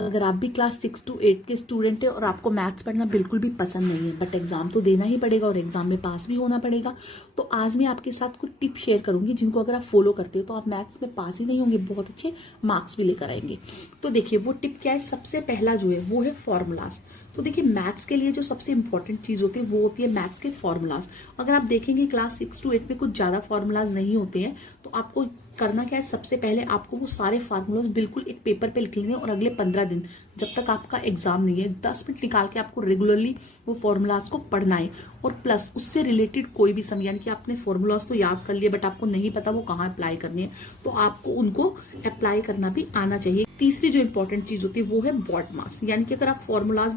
अगर आप भी क्लास 6 to 8 के स्टूडेंट है और आपको मैथ्स पढ़ना बिल्कुल भी पसंद नहीं है, बट एग्जाम तो देना ही पड़ेगा और एग्जाम में पास भी होना पड़ेगा, तो आज मैं आपके साथ कुछ टिप शेयर करूंगी जिनको अगर आप फॉलो करते हो तो आप मैथ्स में पास ही नहीं होंगे, बहुत अच्छे मार्क्स भी लेकर आएंगे। तो देखिए वो टिप क्या है, सबसे पहला जो है वो है फॉर्मूलाज। तो देखिए मैथ्स के लिए जो सबसे इंपॉर्टेंट चीज होती है वो होती है मैथ्स के फॉर्मूलाज। अगर आप देखेंगे क्लास 6 to 8 में कुछ ज्यादा फॉर्मूलाज नहीं होते हैं, तो आपको करना क्या है, सबसे पहले आपको वो सारे फार्मूलाज बिल्कुल एक पेपर पे लिख लेने और अगले 15 दिन जब तक आपका एग्जाम नहीं है 10 मिनट निकाल के आपको रेगुलरली वो फॉर्मूलाज को पढ़ना है। और प्लस उससे रिलेटेड कोई भी सम, यानी कि आपने फॉर्मूलाज तो याद कर लिए बट आपको नहीं पता वो कहाँ अप्लाई करने हैं, तो आपको उनको अप्लाई करना भी आना चाहिए। तीसरी जो इंपॉर्टेंट चीज होती है वो है बॉड मास, यानी कि अगर आप फॉर्मूलाज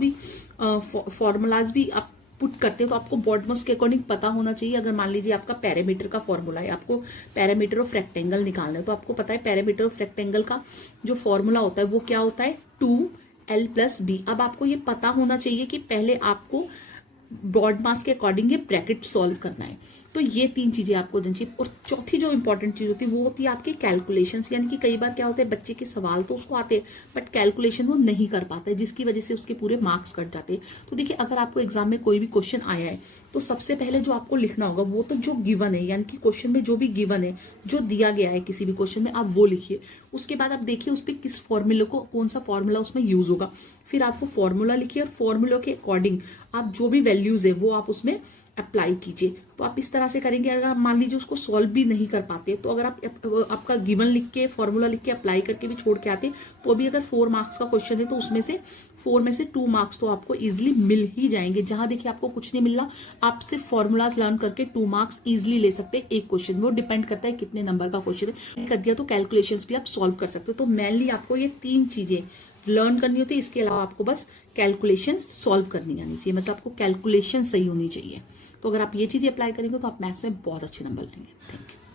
भी आप पुट करते हैं तो आपको बॉड मास के अकॉर्डिंग पता होना चाहिए। अगर मान लीजिए आपका पैरामीटर का फॉर्मूला है, आपको पैरामीटर ऑफ रेक्टेंगल निकालना है, तो आपको पता है पैरामीटर ऑफ रेक्टेंगल का जो फॉर्मूला होता है वो क्या होता है, 2l+b। अब आपको ये पता होना चाहिए कि पहले आपको बॉड मास के अकॉर्डिंग ये ब्रैकेट सॉल्व करना है। तो ये तीन चीजें आपको देनी चाहिए। और चौथी जो इंपॉर्टेंट चीज होती है वो होती है आपके कैलकुलेशंस, यानी कि कई बार क्या होता है बच्चे के सवाल तो उसको आते हैं बट कैलकुलेशन वो नहीं कर पाता है, जिसकी वजह से उसके पूरे मार्क्स कट जाते हैं। तो देखिए अगर आपको एग्जाम में कोई भी क्वेश्चन आया है तो सबसे पहले जो आपको लिखना होगा वो तो जो गिवन है, यानी कि क्वेश्चन में जो भी गिवन है, जो दिया गया है किसी भी क्वेश्चन में, आप वो लिखिए। उसके बाद आप देखिए उस पर किस फॉर्मूले को, कौन सा फॉर्मूला उसमें यूज होगा, फिर आपको फॉर्मूला लिखिए और फॉर्मूला के अकॉर्डिंग आप जो भी वैल्यूज है वो आप उसमें अप्लाई कीजिए। तो आप इस तरह से करेंगे। अगर आप मान लीजिए उसको सॉल्व भी नहीं कर पाते, तो अगर आप आपका गिवन लिख के फॉर्मूला लिख के अप्लाई करके भी छोड़ के आते, तो भी अगर 4 मार्क्स का क्वेश्चन है तो उसमें से 4 में से 2 मार्क्स तो आपको इजिली मिल ही जाएंगे। जहां देखिए आपको कुछ नहीं मिल रहा, आप सिर्फ फॉर्मूलाज लर्न करके 2 मार्क्स इजिली ले सकते हैं एक क्वेश्चन में। वो डिपेंड करता है कितने नंबर का क्वेश्चन है, कर दिया तो कैलकुलेशंस भी आप सॉल्व कर सकते हो। तो मेनली आपको ये 3 चीजें लर्न करनी होती है। इसके अलावा आपको बस कैलकुलेशन सॉल्व करनी आनी चाहिए, मतलब आपको कैलकुलेशन सही होनी चाहिए। तो अगर आप ये चीजें अप्लाई करेंगे तो आप मैथ्स में बहुत अच्छे नंबर लेंगे। Thank you.